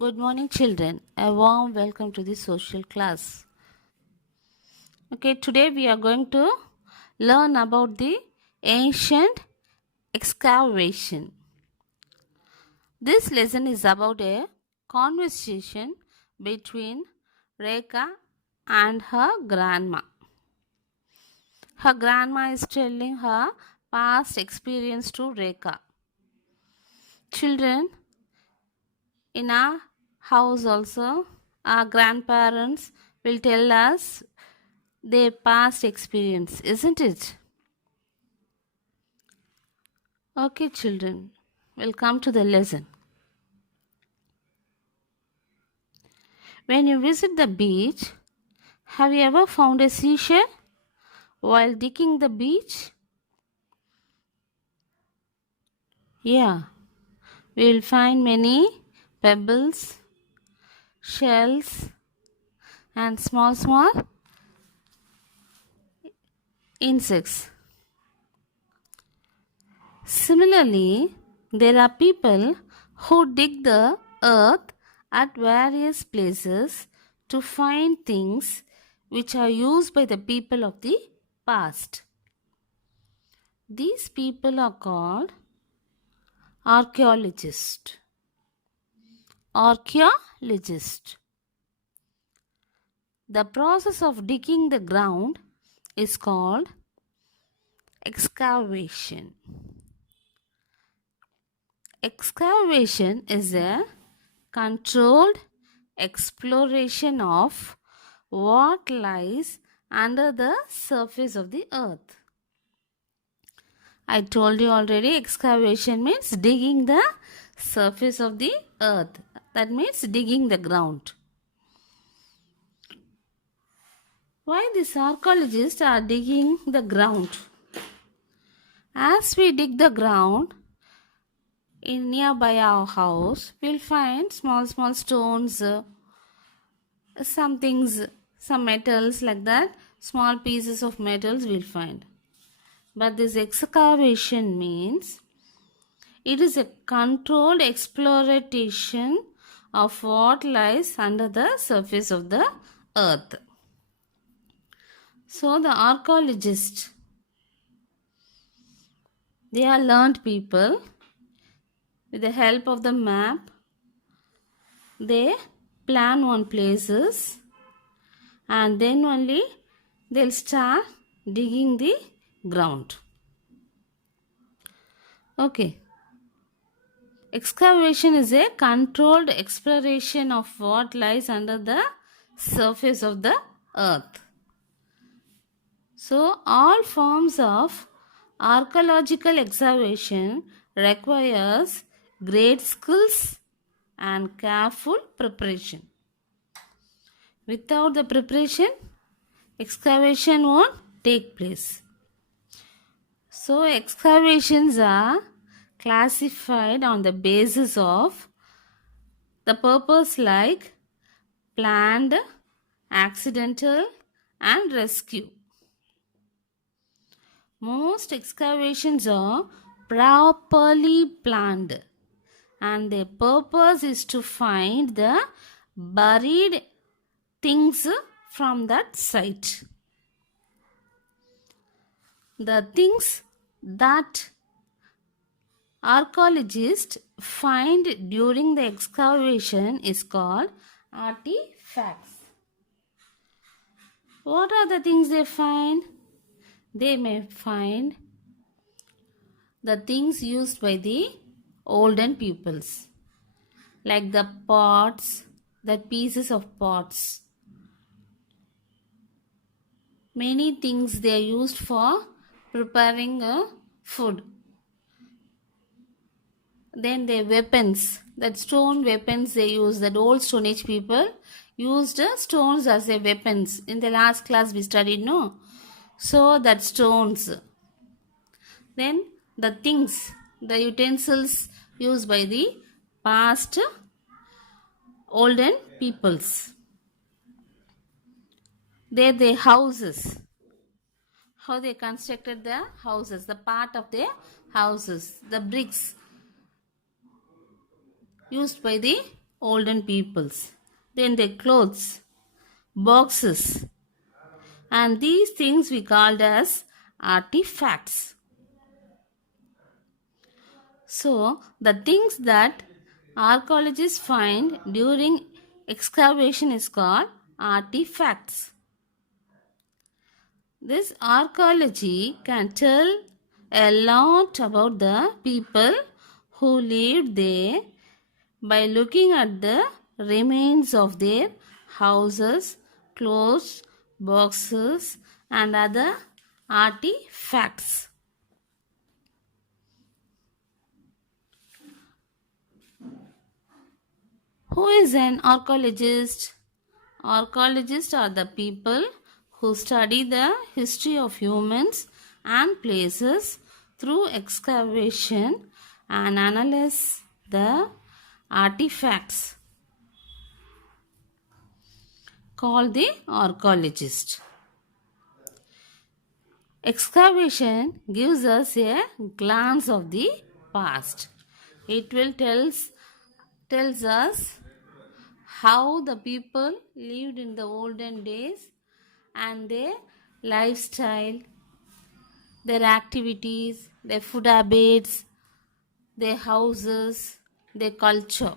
Good morning, children. A warm welcome to the social class. Okay, today we are going to learn about the ancient excavation. This lesson is about a conversation between Rekha and her grandma. Her grandma is telling her past experience to Rekha. Children, in our house also, our grandparents will tell us their past experience, isn't it? Okay, children, we'll come to the lesson. When you visit the beach, have you ever found a seashell while digging the beach? Yeah, we'll find many pebbles, shells, and small insects. Similarly, there are people who dig the earth at various places to find things which are used by the people of the past. These people are called archaeologists. Archaeologists. The process of digging the ground is called excavation. Excavation is a controlled exploration of what lies under the surface of the earth. I told you already, excavation means digging the surface of the earth. That means digging the ground. Why these archaeologists are digging the ground? As we dig the ground, in nearby our house, we'll find small stones, some things, some metals like that, small pieces of metals we'll find. But this excavation means it is a controlled exploration of what lies under the surface of the earth. So the archaeologists, they are learned people. With the help of the map, they plan on places and then only they'll start digging the ground. Okay. Excavation is a controlled exploration of what lies under the surface of the earth. So, all forms of archaeological excavation requires great skills and careful preparation. Without the preparation, excavation won't take place. So, excavations are classified on the basis of the purpose like planned, accidental, and rescue. Most excavations are properly planned and their purpose is to find the buried things from that site. The things that archaeologists find during the excavation is called artifacts. What are the things they find? They may find the things used by the olden peoples, like the pots, the pieces of pots. Many things they are used for preparing food. Then their weapons, that stone weapons they use, that old Stone Age people used stones as their weapons. In the last class we studied, no? So that stones. Then the things, the utensils used by the past olden peoples. Their houses. How they constructed the houses, the part of their houses, the bricks used by the olden peoples, then their clothes, boxes, and these things we called as artifacts. So, the things that archaeologists find during excavation is called artifacts. This archaeology can tell a lot about the people who lived there by looking at the remains of their houses, clothes, boxes, and other artifacts. Who is an archaeologist? Archaeologists are the people who study the history of humans and places through excavation and analyze the artifacts called the archaeologist. Excavation gives us a glance of the past. It will tells us how the people lived in the olden days and their lifestyle, their activities, their food habits, their houses, their culture.